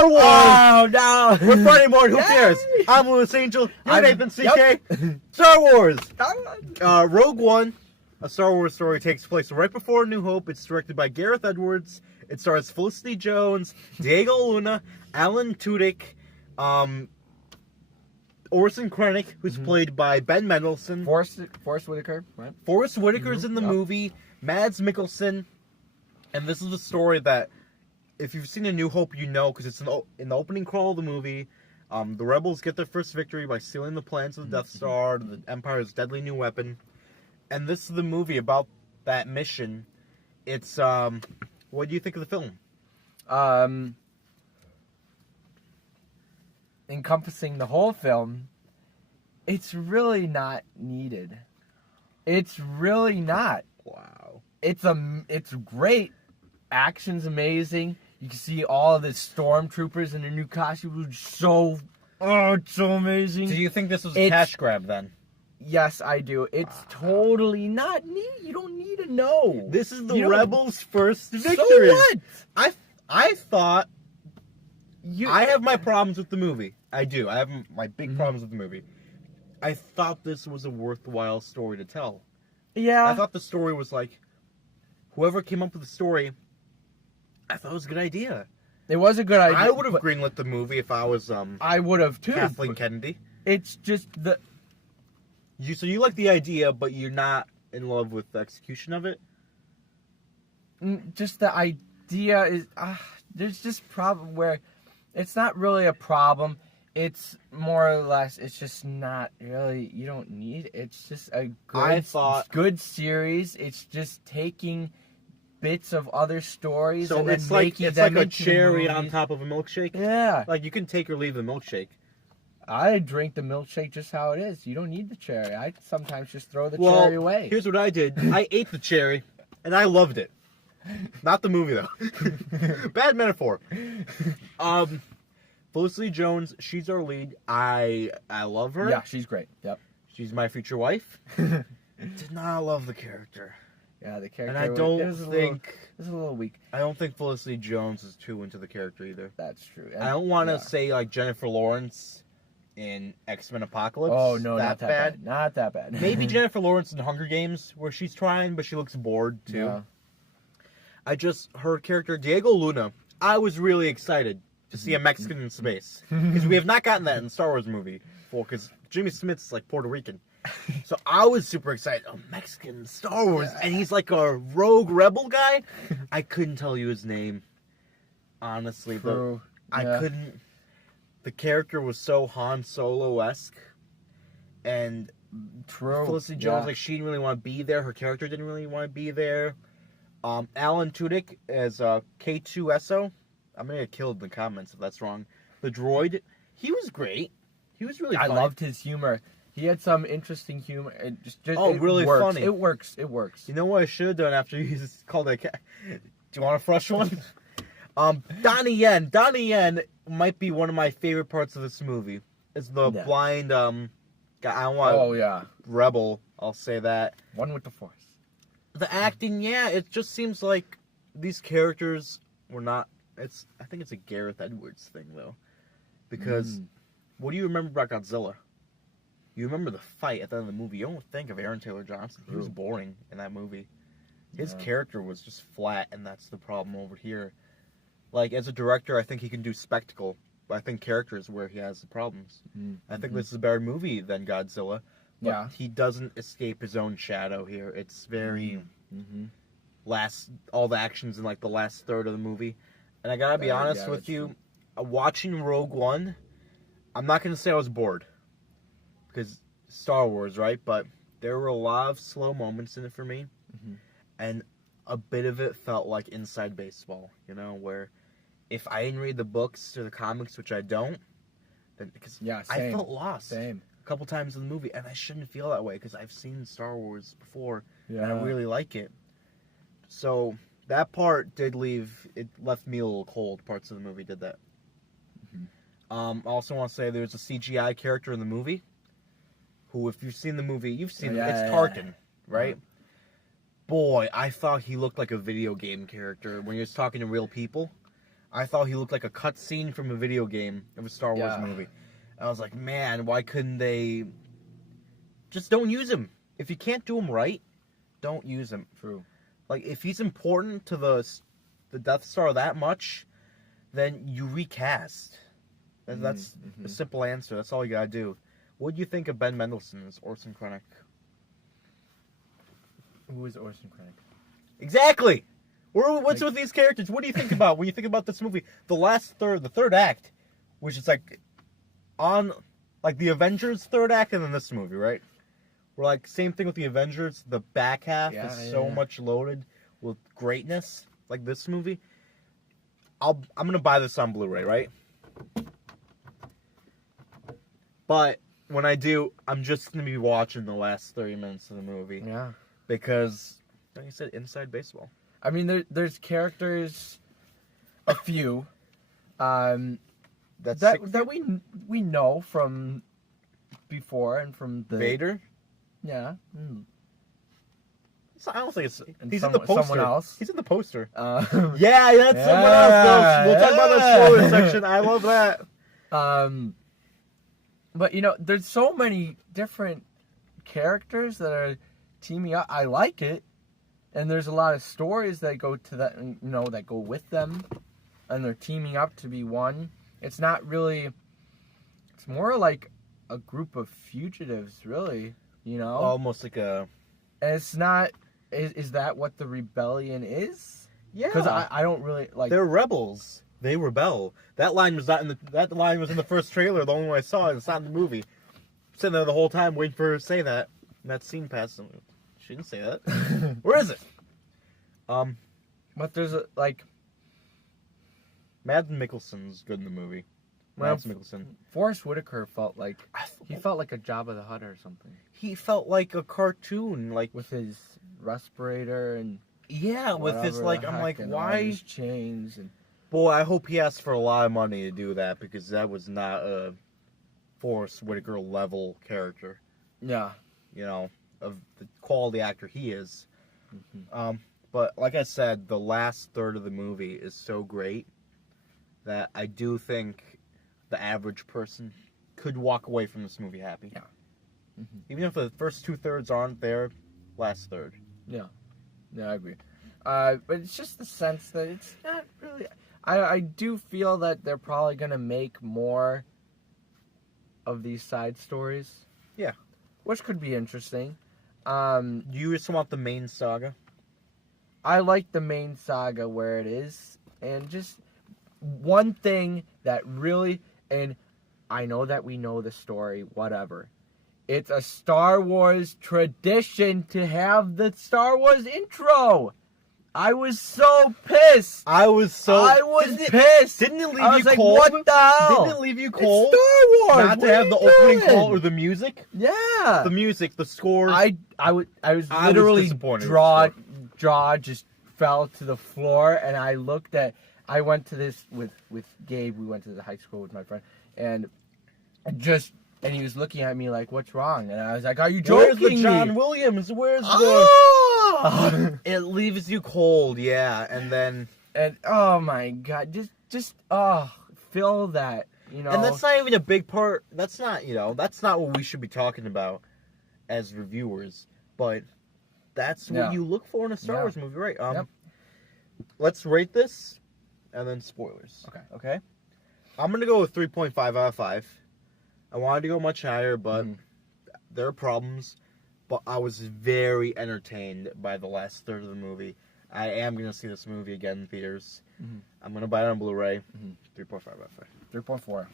Star Wars! Oh, no! We're Friday morning, who Yay! cares? I'm Lewis Angel, you're I'm- Nathan CK. Yep. Star Wars! Star Wars. Rogue One, a Star Wars story, takes place right before New Hope. It's directed by Gareth Edwards. It stars Felicity Jones, Diego Luna, Alan Tudyk, Orson Krennic, who's played by Ben Mendelsohn. Forrest Whitaker, right? Forrest Whitaker's in the Yep. movie. Mads Mikkelsen. And this is the story that, if you've seen A New Hope, you know, because it's in the opening crawl of the movie. The rebels get their first victory by stealing the plans of the Death Star, the Empire's deadly new weapon. And this is the movie about that mission. It's, what do you think of the film? Encompassing the whole film, it's really not needed. It's really not. Wow. It's great. Action's amazing. You can see all of the stormtroopers in their new costumes. It's so amazing. Do you think this was a cash grab then? Yes, I do. It's totally not neat. You don't need to know. This is the You don't- rebels' first victory. So what? I thought You, I have my problems with the movie. I do. I have my big problems with the movie. I thought this was a worthwhile story to tell. Yeah. I thought the story was like, whoever came up with the story, I thought it was a good idea. It was a good idea. I would have but greenlit the movie if I was I would have too. Kathleen but Kennedy. It's just the So you like the idea, but you're not in love with the execution of it? just the idea is there's just problem where it's not really a problem. It's more or less it's just not really you don't need it. It's just a good series. It's just taking bits of other stories So and then it's like making them a into the cherry on movies. top of a milkshake? Yeah. Like you can take or leave the milkshake. I drink the milkshake just how it is. You don't need the cherry. I sometimes just throw the cherry away. Here's what I did. I ate the cherry, and I loved it. Not the movie, though. Bad metaphor. Felicity Jones, she's our lead. I love her. Yeah, she's great. Yep. She's my future wife. Did not love the character. Yeah, the character. And I don't think... It's a little weak. I don't think Felicity Jones is too into the character, either. That's true. I don't want to say, like, Jennifer Lawrence in X-Men Apocalypse. Oh, no, not that bad. Not that bad. Maybe Jennifer Lawrence in Hunger Games, where she's trying, but she looks bored, too. Yeah. Her character, Diego Luna, I was really excited to see a Mexican in space. Because we have not gotten that in the Star Wars movie before, because Jimmy Smith's, like, Puerto Rican. So I was super excited. Oh, Mexican Star Wars. And he's like a rogue rebel guy. I couldn't tell you his name. Honestly, True. I Yeah. couldn't. The character was so Han Solo-esque. And True. Felicity Jones, like, she didn't really want to be there. Her character didn't really want to be there. Alan Tudyk as K2SO. I'm going to get killed in the comments if that's wrong. The droid, he was great. He was really I fun. loved his humor. He had some interesting humor. It really works. funny. It works. It works. You know what I should have done after you just called that cat? Do you want a fresh one? Donnie Yen. Donnie Yen might be one of my favorite parts of this movie. Is the blind guy. I don't want. Oh yeah. Rebel. I'll say that. One with the Force. The acting, yeah, it just seems like these characters were not. I think it's a Gareth Edwards thing though, because what do you remember about Godzilla? You remember the fight at the end of the movie. You don't think of Aaron Taylor Johnson. He was boring in that movie. His character was just flat, and that's the problem over here. Like, as a director, I think he can do spectacle, but I think character is where he has the problems. I think this is a better movie than Godzilla, but he doesn't escape his own shadow here. It's very all the action's in, like, the last third of the movie. And I gotta be honest with you, watching Rogue One, I'm not gonna say I was bored. Because Star Wars, right? But there were a lot of slow moments in it for me. And a bit of it felt like inside baseball, you know, where if I didn't read the books or the comics, which I don't, then because I felt lost a couple times in the movie, and I shouldn't feel that way because I've seen Star Wars before, and I really like it. So that part left me a little cold. Parts of the movie did that. I also want to say there's a CGI character in the movie who, if you've seen the movie, you've seen it. It's Tarkin, right? Boy, I thought he looked like a video game character when he was talking to real people. I thought he looked like a cutscene from a video game of a Star Wars movie. I was like, man, why couldn't they just don't use him? If you can't do him right, don't use him. True. Like, if he's important to the Death Star that much, then you recast. That's a simple answer. That's all you gotta do. What do you think of Ben Mendelsohn as Orson Krennic? Who is Orson Krennic? Exactly! What's with these characters? What do you think about when you think about this movie? The third act, which is like the Avengers third act and then this movie, right? We're like, same thing with the Avengers. The back half is so much loaded with greatness, like this movie. I'm gonna buy this on Blu-ray, right? But when I do, I'm just gonna be watching the last 30 minutes of the movie. Yeah. Because, like I said, inside baseball. I mean, there's characters, a few, that we know from before and from the Vader. Yeah. I don't think it's. And He's in the poster. Someone else. He's in the poster. Yeah, that's someone else. We'll talk about the spoiler section. I love that. But there's so many different characters that are teaming up. I like it. And there's a lot of stories that go to that, that go with them, and they're teaming up to be one. It's not really. It's more like a group of fugitives, really. Almost like a. And it's not. Is that what the rebellion is? Yeah. Because I don't really like. They're rebels. They rebel. That line was not in the. That line was in the first trailer. The only one I saw. It's not in the movie. I'm sitting there the whole time waiting for her to say that. And that scene passed. She didn't say that. Where is it? But there's Mads Mikkelsen's good in the movie. Mads Mikkelsen. Forrest Whitaker felt like a Jabba the Hutt or something. He felt like a cartoon, like with his respirator and with his I'm like, why his chains and. Boy, I hope he asked for a lot of money to do that because that was not a Forrest Whitaker level character. Yeah. Of the quality actor he is. Mm-hmm. But like I said, the last third of the movie is so great that I do think the average person could walk away from this movie happy. Yeah. Mm-hmm. Even if the first 2/3 aren't there, last third. Yeah. Yeah, I agree. But it's just the sense that it's not really. I do feel that they're probably gonna make more of these side stories. Yeah. Which could be interesting. You just want the main saga? I like the main saga where it is. And just one thing that really, and I know that we know the story, whatever. It's a Star Wars tradition to have the Star Wars intro. I was so pissed. I was pissed. Didn't it leave I was you like, cold? what the hell? Didn't it leave you cold? It's Star Wars. Not to have the opening call or the music? Yeah. The music, the score. I was literally jaw just fell to the floor, and I went to this with Gabe. We went to the high school with my friend, and he was looking at me like, "What's wrong?" And I was like, "Are you joking?" Where's the John Williams? Where's the? It leaves you cold, yeah. And oh my god, just feel that, And that's not even a big part. That's not what we should be talking about as reviewers. But that's what you look for in a Star Wars movie, right? Let's rate this, and then spoilers. Okay. I'm gonna go with 3.5 out of 5. I wanted to go much higher, but there are problems. But I was very entertained by the last third of the movie. I am going to see this movie again in theaters. Mm-hmm. I'm going to buy it on Blu-ray. 3.5 out of 5. 3.4.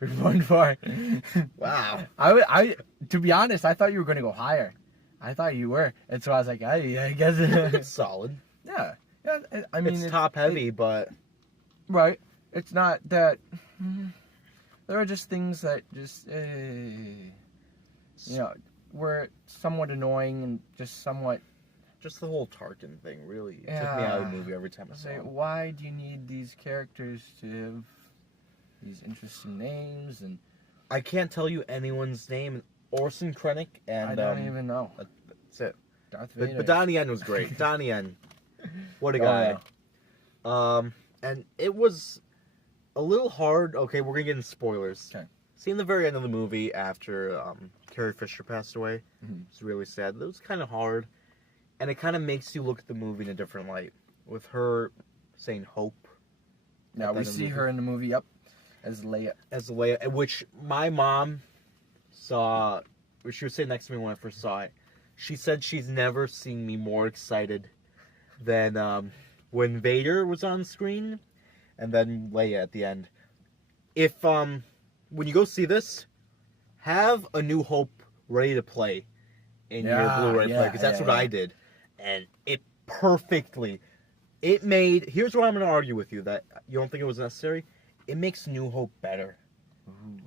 3.4. Wow. I to be honest, I thought you were going to go higher. I thought you were. And so I was like, I guess. It's solid. Yeah. I mean, it's top heavy, but. Right. It's not that. There are just things that just. Were somewhat annoying and just somewhat. Just the whole Tarkin thing, really. It took me out of the movie every time I saw it. Why do you need these characters to have these interesting names? And I can't tell you anyone's name. Orson Krennic and. I don't even know. That's it. Darth Vader. But Donnie Yen was great. Donnie Yen. What a guy. Oh, yeah. And it was a little hard. Okay, we're gonna get into spoilers. Okay. See, in the very end of the movie, after Carrie Fisher passed away, Mhm. it's really sad. It was kind of hard, and it kind of makes you look at the movie in a different light. With her saying hope. Yeah, we see her in the movie, as Leia. As Leia, which my mom saw, or she was sitting next to me when I first saw it. She said she's never seen me more excited than when Vader was on screen, and then Leia at the end. If when you go see this, have A New Hope ready to play in your Blu-ray player, because that's what I did, and it perfectly. It made. Here's where I'm going to argue with you that you don't think it was necessary. It makes New Hope better. Ooh.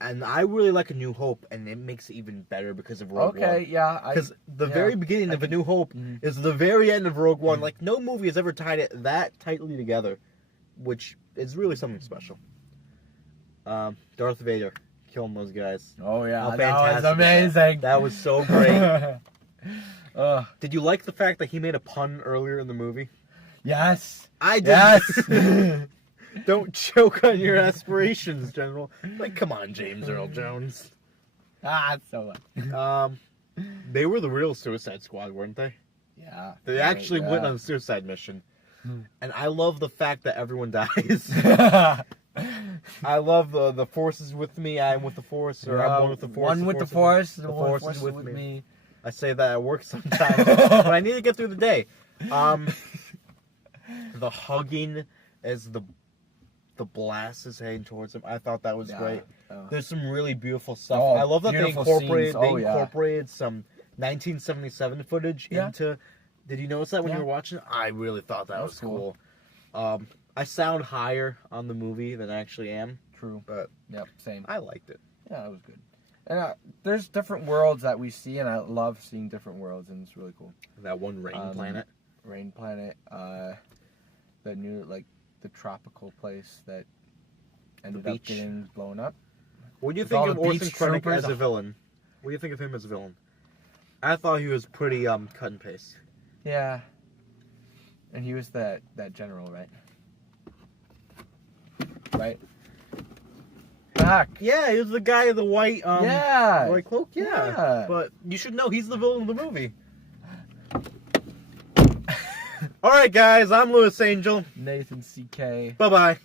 And I really like A New Hope, and it makes it even better because of Rogue One. Okay, yeah. Because the very beginning of A New Hope Mhm. is the very end of Rogue One. Like, no movie has ever tied it that tightly together, which is really something special. Darth Vader killing those guys. Oh, yeah. How That fantastic was is that? amazing. That was so great. uh, Did you like the fact that he made a pun earlier in the movie? yes. I did. Yes. Don't choke on your aspirations, General. Like, come on, James Earl Jones. It's so much. They were the real Suicide Squad, weren't they? Yeah. They actually went on a suicide mission. And I love the fact that everyone dies. I love the Force is with me, I'm with the Force, or I'm one with the Force. One with the Force, the Force is with with me. I say that at work sometimes, but I need to get through the day. The hugging as the blast is heading towards him, I thought that was great. There's some really beautiful stuff. Oh, I love that they beautiful incorporated scenes. incorporated some 1977 footage into. Did you notice that when you were watching it? I really thought that was cool. I sound higher on the movie than I actually am. True. But yep, same. I liked it. Yeah, it was good. And there's different worlds that we see, and I love seeing different worlds, and it's really cool. That one rain planet. Rain planet. The new, like, the tropical place that ended up getting blown up. What do you With think all of the Orson beach Krennic troopers. as a villain? What do you think of him as a villain? I thought he was pretty cut and paste. Yeah. And he was that general, right? Right? Back. Yeah, he was the guy in the white white cloak. Yeah. But you should know he's the villain of the movie. All right, guys. I'm Lewis Angel. Nathan CK. Bye bye.